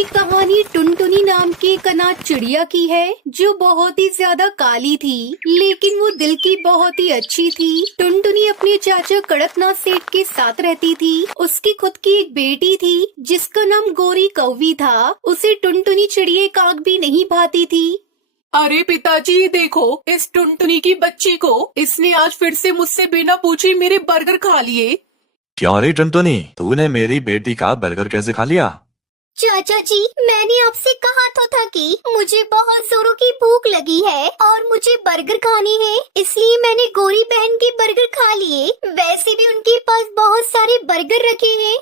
ये कहानी टुनटुनी नाम की एक अनाथ चिड़िया की है जो बहुत ही ज्यादा काली थी, लेकिन वो दिल की बहुत ही अच्छी थी। टुनटुनी अपने चाचा कड़कनाथ सेठ के साथ रहती थी। उसकी खुद की एक बेटी थी जिसका नाम गोरी कौवी था। उसे टुनटुनी चिड़िया एक आंख भी नहीं भाती थी। अरे पिताजी देखो, इस टुनटुनी की बच्ची को, इसने आज फिर से मुझसे बिना पूछे मेरे बर्गर खा लिए। क्यों रे टुनटुनी, तूने मेरी बेटी का बर्गर कैसे खा लिया? चाचा जी, मैंने आपसे कहा तो था कि मुझे बहुत जोरों की भूख लगी है और मुझे बर्गर खाने हैं, इसलिए मैंने गोरी बहन के बर्गर खा लिए। वैसे भी उनके पास बहुत सारे बर्गर रखे हैं।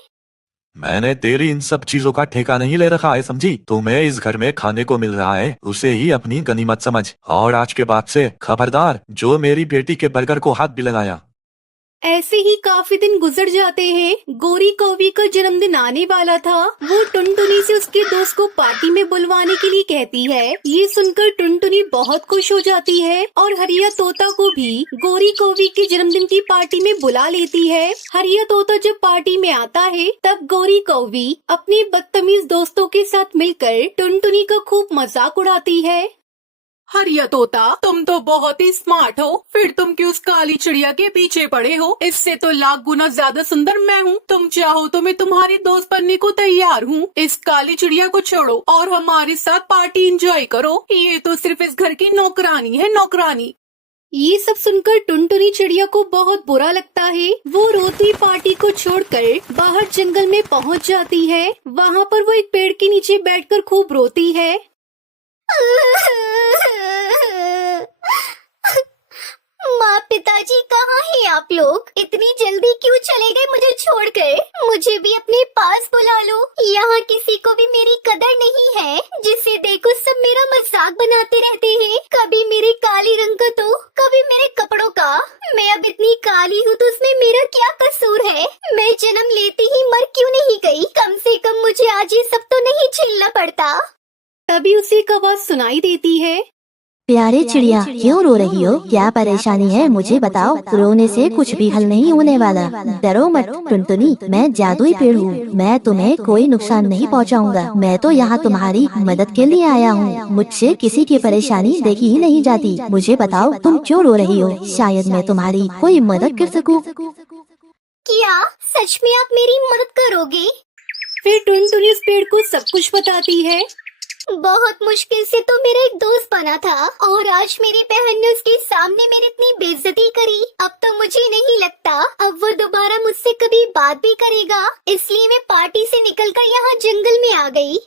मैंने तेरी इन सब चीजों का ठेका नहीं ले रखा है, समझी? तुम्हें इस घर में खाने को मिल रहा है, उसे ही अपनी गनीमत समझ। और आज के बाद से खबरदार, जो मेरी बेटी के बर्गर को हाथ भी लगाया। ऐसे ही काफी दिन गुजर जाते हैं। गोरी कौवी का जन्मदिन आने वाला था। वो टुनटुनी से उसके दोस्त को पार्टी में बुलवाने के लिए कहती है। ये सुनकर टुनटुनी बहुत खुश हो जाती है और हरिया तोता को भी गोरी कौवी के जन्मदिन की पार्टी में बुला लेती है। हरिया तोता जब पार्टी में आता है तब गोरी कौवी अपने बदतमीज दोस्तों के साथ मिलकर टुनटुनी का खूब मजाक उड़ाती है। हरिया तोता, तुम तो बहुत ही स्मार्ट हो, फिर तुम क्यों उस काली चिड़िया के पीछे पड़े हो? इससे तो लाख गुना ज्यादा सुंदर मैं हूँ। तुम चाहो तो मैं तुम्हारी दोस्त बनने को तैयार हूँ। इस काली चिड़िया को छोड़ो और हमारे साथ पार्टी एंजॉय करो। ये तो सिर्फ इस घर की नौकरानी है, नौकरानी। ये सब सुनकर टुनटुनी चिड़िया को बहुत बुरा लगता है। वो रोती पार्टी को छोड़कर बाहर जंगल में पहुंच जाती है। वहाँ पर वो एक पेड़ के नीचे बैठकर खूब रोती है। माँ, पिताजी कहाँ हैं आप लोग? इतनी जल्दी क्यों चले गए मुझे छोड़कर? मुझे भी अपने पास बुला लो। यहाँ किसी को भी मेरी कदर नहीं है। जिसे देखो सब मेरा मजाक बनाते रहते हैं। कभी मेरे काले रंग का तो कभी मेरे कपड़ों का। मैं अब इतनी काली हूँ तो उसमें मेरा क्या कसूर है? मैं जन्म लेते ही मर क्यों नहीं गई? कम से कम मुझे आज ये सब तो नहीं झेलना पड़ता। तभी उसे एक आवाज सुनाई देती है। प्यारे चिड़िया, क्यों रो रही हो? क्या परेशानी है मुझे बताओ। रोने से कुछ भी हल नहीं होने वाला। डरो मत टुनटुनी, मैं जादुई पेड़ हूँ। मैं तुम्हें कोई नुकसान नहीं पहुँचाऊंगा। मैं तो यहाँ तुम्हारी मदद के लिए आया हूँ। मुझसे किसी की परेशानी देखी ही नहीं जाती। मुझे बताओ तुम क्यों रो रही हो? शायद मैं तुम्हारी कोई मदद कर सकूँ। क्या सच में आप मेरी मदद करोगे? फिर टुनटुनी उस पेड़ को सब कुछ बताती है। बहुत मुश्किल से तो मेरा एक दोस्त बना था और आज मेरी बहन ने उसके सामने मेरी इतनी बेइज्जती करी। अब तो मुझे नहीं लगता अब वो दोबारा मुझसे कभी बात भी करेगा, इसलिए मैं पार्टी से निकलकर यहाँ जंगल में आ गई।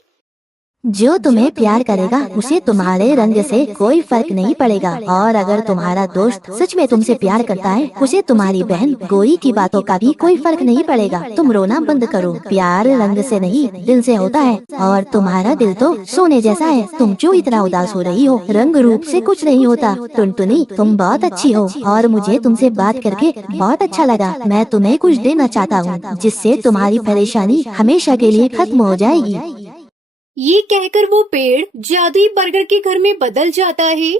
जो तुम्हें प्यार करेगा उसे तुम्हारे रंग से कोई फर्क नहीं पड़ेगा। और अगर तुम्हारा दोस्त सच में तुमसे प्यार करता है, उसे तुम्हारी बहन गोरी की बातों का भी कोई फर्क नहीं पड़ेगा। तुम रोना बंद करो। प्यार रंग से नहीं दिल से होता है, और तुम्हारा दिल तो सोने जैसा है। तुम क्यों इतना उदास हो रही हो? रंग रूप से कुछ नहीं होता। टुनटुनी, तुम बहुत अच्छी हो और मुझे तुमसे बात करके बहुत अच्छा लगा। मैं तुम्हें कुछ देना चाहता हूँ जिससे तुम्हारी परेशानी हमेशा के लिए खत्म हो जाएगी। ये कहकर वो पेड़ जादुई बर्गर के घर में बदल जाता है।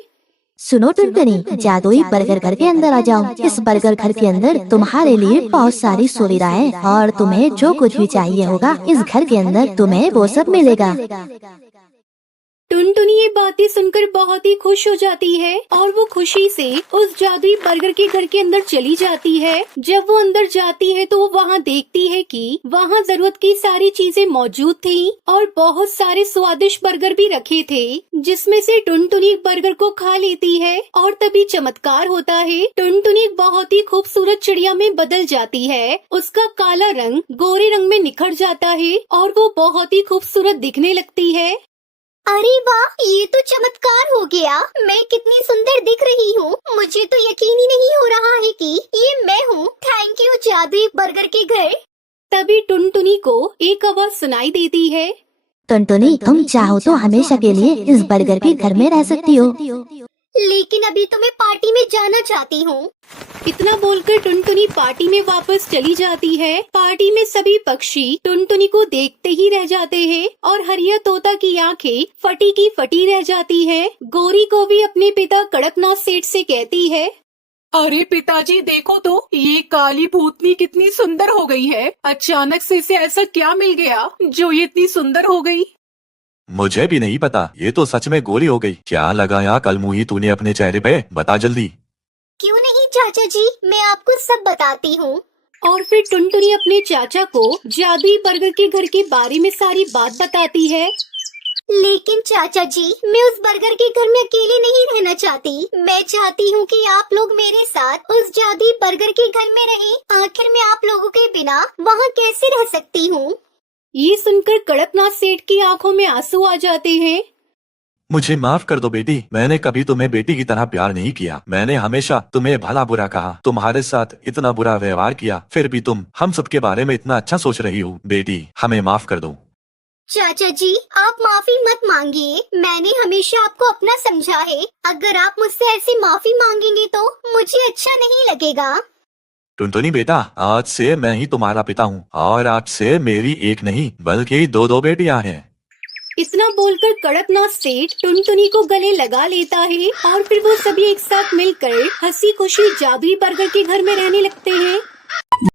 सुनो टुनटुनी, जादुई बर्गर घर के अंदर आ जाओ। इस बर्गर घर के अंदर तुम्हारे लिए बहुत सारी सुविधाएं और तुम्हें जो कुछ भी चाहिए होगा इस घर के अंदर तुम्हें वो सब मिलेगा। टुनटुनी ये बातें सुनकर बहुत ही खुश हो जाती है और वो खुशी से उस जादुई बर्गर के घर के अंदर चली जाती है। जब वो अंदर जाती है तो वो वहाँ देखती है कि वहाँ जरूरत की सारी चीजें मौजूद थी और बहुत सारे स्वादिष्ट बर्गर भी रखे थे, जिसमें से टुनटुनी बर्गर को खा लेती है और तभी चमत्कार होता है। टुनटुनी बहुत ही खूबसूरत चिड़िया में बदल जाती है। उसका काला रंग गोरे रंग में निखर जाता है और वो बहुत ही खूबसूरत दिखने लगती है। अरे वाह, ये तो चमत्कार हो गया। मैं कितनी सुंदर दिख रही हूँ। मुझे तो यकीन ही नहीं हो रहा है कि ये मैं हूँ। थैंक यू जादुई बर्गर के घर। तभी टुनटुनी को एक आवाज सुनाई देती है। टुनटुनी, तुम चाहो तो हमेशा के लिए इस बर्गर के घर में रह सकती हो। लेकिन अभी तो मैं पार्टी में जाना चाहती हूँ। इतना बोलकर टुनटुनी पार्टी में वापस चली जाती है। पार्टी में सभी पक्षी टुनटुनी को देखते ही रह जाते हैं और हरिया तोता की आंखें फटी की फटी रह जाती है। गोरी को भी अपने पिता कड़कनाथ सेठ से कहती है, अरे पिताजी देखो तो, ये काली भूतनी कितनी सुंदर हो गई है। अचानक से इसे ऐसा क्या मिल गया जो ये इतनी सुंदर हो गई? मुझे भी नहीं पता, ये तो सच में गोली हो गई। क्या लगाया कल मुही तूने अपने चेहरे पे, बता जल्दी। क्यों नहीं चाचा जी, मैं आपको सब बताती हूँ। और फिर टुनटुनी अपने चाचा को जादुई बर्गर के घर के बारे में सारी बात बताती है। लेकिन चाचा जी, मैं उस बर्गर के घर में अकेले नहीं रहना चाहती। मैं चाहती हूँ कि आप लोग मेरे साथ उस जादुई बर्गर के घर में रहें। आखिर मैं आप लोगों के बिना वहाँ कैसे रह सकती हूँ। ये सुनकर कड़कनाथ सेठ की आंखों में आंसू आ जाते हैं। मुझे माफ कर दो बेटी, मैंने कभी तुम्हें बेटी की तरह प्यार नहीं किया। मैंने हमेशा तुम्हें भला बुरा कहा, तुम्हारे साथ इतना बुरा व्यवहार किया, फिर भी तुम हम सबके बारे में इतना अच्छा सोच रही हो। बेटी हमें माफ कर दो। चाचा जी, आप माफी मत मांगिए। मैंने हमेशा आपको अपना समझा है। अगर आप मुझसे ऐसी माफी मांगेंगे तो मुझे अच्छा नहीं लगेगा। टुनटुनी बेटा, आज से मैं ही तुम्हारा पिता हूँ और आज से मेरी एक नहीं बल्कि दो बेटियां हैं। इतना बोलकर कड़कनाथ सेठ टुनटुनी को गले लगा लेता है और फिर वो सभी एक साथ मिलकर हंसी खुशी जादुई बर्गर के घर में रहने लगते हैं।